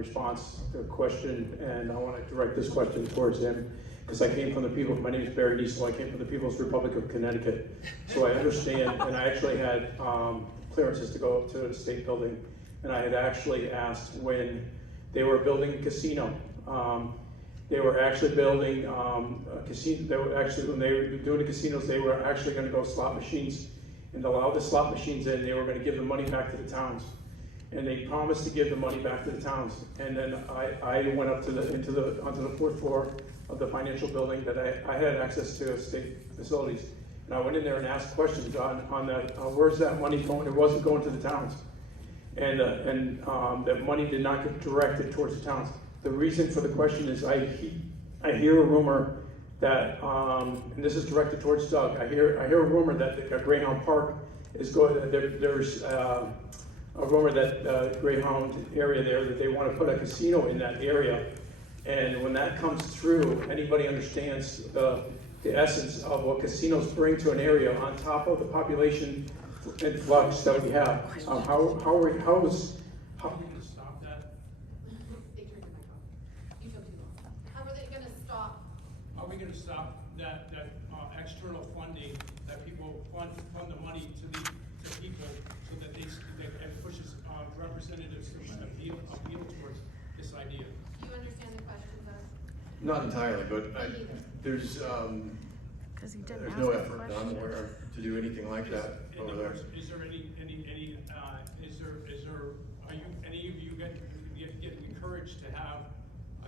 response to a question, and I want to direct this question towards him, because I came from the people, my name is Barbieri, so I came from the People's Republic of Connecticut. So I understand, and I actually had clearances to go to the state building, and I had actually asked when they were building a casino. They were actually building a casino. They were actually, when they were doing the casinos, they were actually going to go slot machines, and allow the slot machines in. They were going to give the money back to the towns, and they promised to give the money back to the towns. And then I went up to onto the fourth floor of the financial building that I had access to state facilities, and I went in there and asked questions on that. Where's that money going? It wasn't going to the towns, and that money did not get directed towards the towns. The reason for the question is I hear a rumor that, and this is directed towards Doug, I hear a rumor that the Greyhound Park is going, there's a rumor that Greyhound area there, that they want to put a casino in that area. And when that comes through, anybody understands the essence of what casinos bring to an area on top of the population influx that we have. How is Are we going to stop that external funding that people fund the money to people so that it pushes representatives to appeal towards this idea? Do you understand the question, Doug? Not entirely, but there's no effort that I'm aware of to do anything like that over there. Is there are you any of you getting encouraged to have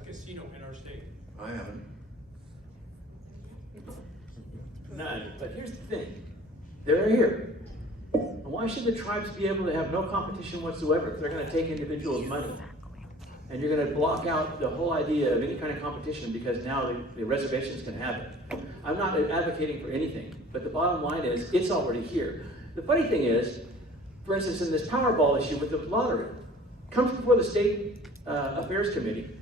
a casino in our state? I haven't. None, but here's the thing, they're here. And why should the tribes be able to have no competition whatsoever if they're going to take individuals' money? And you're going to block out the whole idea of any kind of competition because now the reservations can have it. I'm not advocating for anything, but the bottom line is it's already here. The funny thing is, for instance, in this Powerball issue with the lottery, comes before the State Affairs Committee,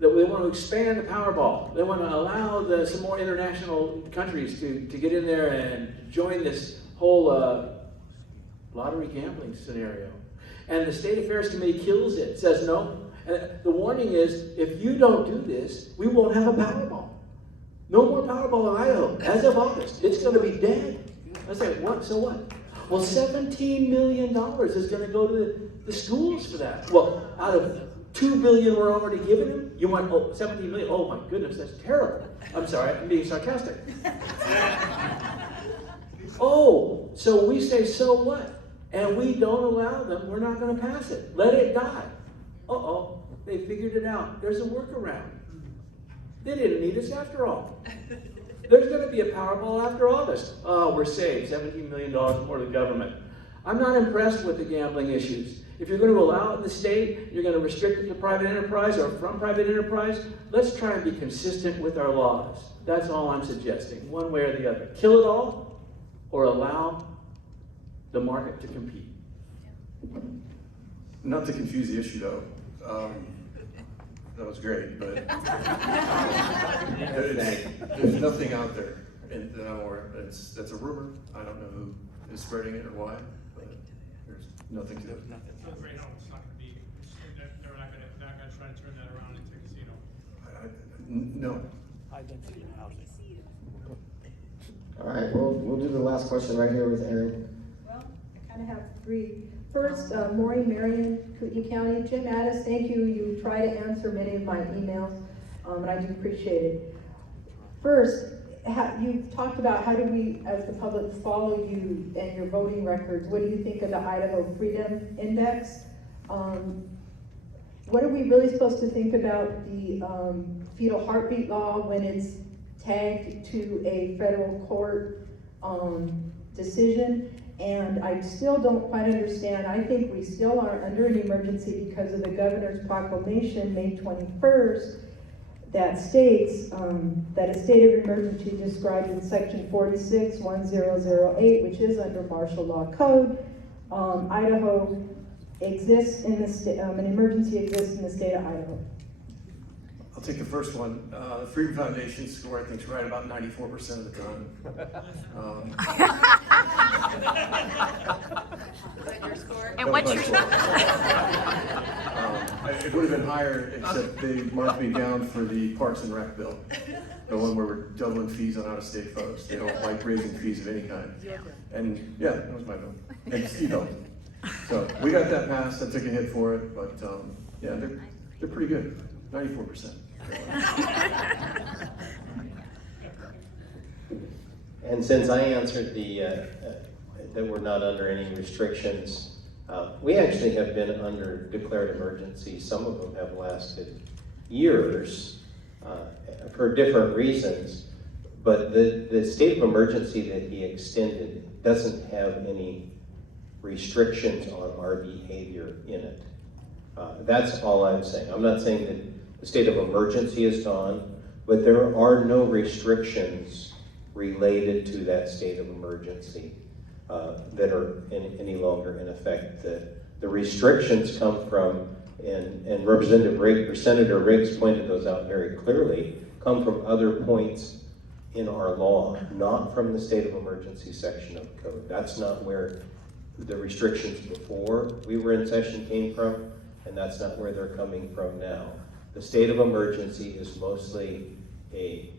that they want to expand the Powerball. They want to allow some more international countries to get in there and join this whole lottery gambling scenario. And the State Affairs Committee kills it, says no. And the warning is, if you don't do this, we won't have a Powerball. No more Powerball in Idaho. As of August, it's going to be dead. I say, what? So what? Well, $17 million is going to go to the schools for that. Well, out of $2 billion we're already giving him, you want 17 million? Oh my goodness, that's terrible. I'm sorry, I'm being sarcastic. Oh, so we say, so what? And we don't allow them, we're not going to pass it. Let it die. Uh-oh, they figured it out. There's a workaround. They didn't need us after all. There's going to be a Powerball after August. Oh, we're saved, $17 million more to the government. I'm not impressed with the gambling issues. If you're going to allow it in the state, you're going to restrict it to private enterprise or from private enterprise, let's try and be consistent with our laws. That's all I'm suggesting, one way or the other. Kill it all or allow the market to compete. Not to confuse the issue though. That was great, but there's nothing out there that I'm aware of. That's a rumor. I don't know who is spreading it or why, but there's nothing to it. For the Greyhound, it's not going to be. They're not going to try to turn that around into a casino. No. All right, we'll do the last question right here with Aaron. Well, I kind of have three. First, Maureen Marion, Kootenai County. Jim Addis, thank you. You try to answer many of my emails, and I do appreciate it. First, you've talked about how do we, as the public, follow you and your voting records. What do you think of the Idaho Freedom Index? What are we really supposed to think about the fetal heartbeat law when it's tagged to a federal court decision? And I still don't quite understand. I think we still are under an emergency because of the governor's proclamation, May 21st, that states that a state of emergency described in section 461008, which is under martial law code. Idaho exists in the state, an emergency exists in the state of Idaho. I'll take the first one. The Freedom Foundation score, I think, is right about 94% of the time. Is that your score? And what's your It would have been higher, except they marked me down for the Parks and Rec bill. The one where we're doubling fees on out-of-state folks. They don't like raising fees of any kind. And yeah, that was my bill. And Steve helped. So we got that passed. I took a hit for it, but yeah, they're pretty good. 94%. And since I answered that we're not under any restrictions, we actually have been under declared emergency. Some of them have lasted years for different reasons, but the state of emergency that he extended doesn't have any restrictions on our behavior in it. That's all I'm saying. I'm not saying that the state of emergency is gone, but there are no restrictions related to that state of emergency that are any longer in effect. The restrictions come from, and Representative Riggs, or Senator Riggs pointed those out very clearly, come from other points in our law, not from the state of emergency section of the code. That's not where the restrictions before we were in session came from, and that's not where they're coming from now. The state of emergency is mostly a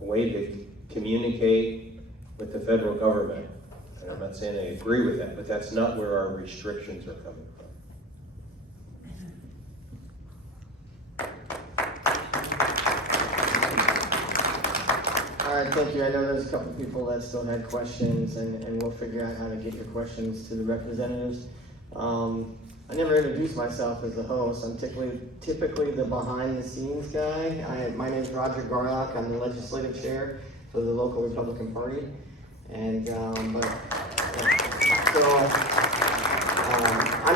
way to communicate with the federal government. And I'm not saying I agree with that, but that's not where our restrictions are coming from. All right, thank you. I know there's a couple people that still had questions, and we'll figure out how to get your questions to the representatives. I never introduced myself as the host. I'm typically the behind-the-scenes guy. My name is Roger Garlock. I'm the legislative chair for the local Republican Party, and I'm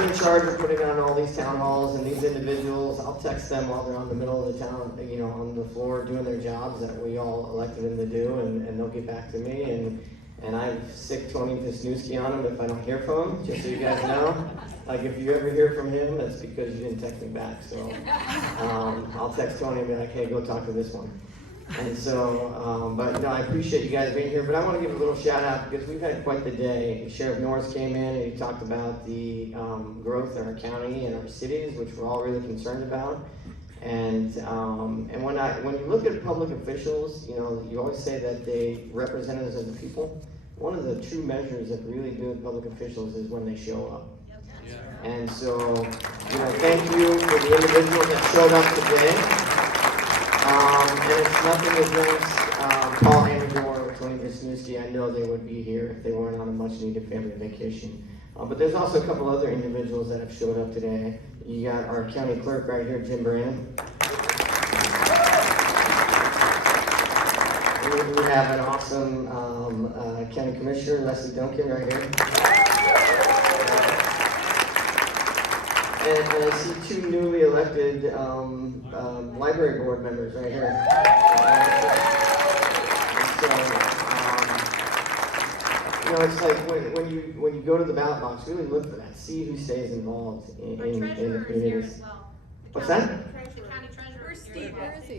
in charge of putting on all these town halls, and these individuals, I'll text them while they're on the middle of the town, on the floor doing their jobs that we all elected them to do, and they'll get back to me, and I've sick Tony Wisniewski on him if I don't hear from him, just so you guys know. Like, if you ever hear from him, that's because you didn't text me back, so I'll text Tony and be like, hey, go talk to this one. And so, but no, I appreciate you guys being here, but I want to give a little shout out because we've had quite the day. Sheriff Norris came in and he talked about the growth in our county and our cities, which we're all really concerned about. And when you look at public officials, you always say that they representatives of the people. One of the true measures of really good public officials is when they show up. And so, thank you for the individuals that showed up today. And it's nothing against Paul Amador or Tony Wisniewski. I know they would be here if they weren't on a much-needed family vacation. But there's also a couple other individuals that have showed up today. You got our county clerk right here, Jim Brandon. We have an awesome county commissioner, Leslie Duncan, right here. And I see two newly elected library board members right here. It's like when you go to the ballot box, really look for that. See who stays involved in the communities. Well. What's that? The county treasurer. Where's Steve? Where is he?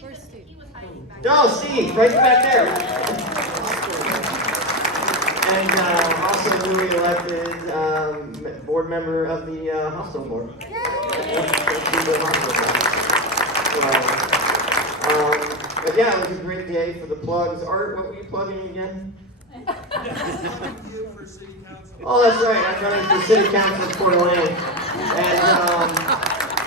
Where's Steve? He was hiding back there. Oh, Steve, right back there. And also newly elected board member of the hospital board. But yeah, it was a great day for the plugs. Art, what were you plugging again? Oh, that's right. I'm running for city council of Kootenai. And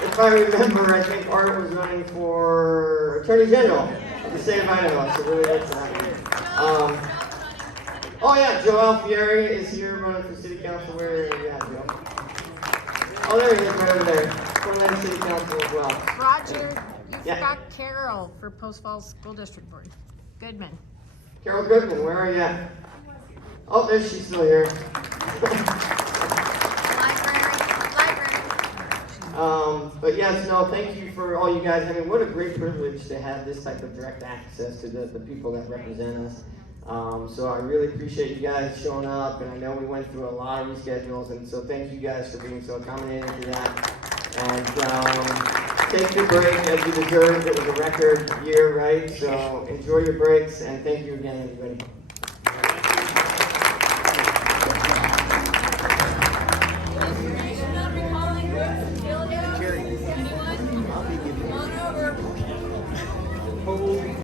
if I remember, I think Art was running for Attorney General of the state of Idaho. So really good to have you. Oh yeah, Joe Alfieri is here running for city council. Where are you at, Joe? Oh, there he is, right over there. Kootenai City Council as well. Roger, you Yeah. forgot Carol for Post Falls School District Board. Goodman. Carol Goodman, where are you at? Oh, there she's still here. Library. But yes, no, thank you for all you guys. I mean, what a great privilege to have this type of direct access to the people that represent us. So I really appreciate you guys showing up, and I know we went through a lot of reschedules, and so thank you guys for being so accommodating to that. And take your break as you deserved. It was a record year, right? So enjoy your breaks, and thank you again, everybody.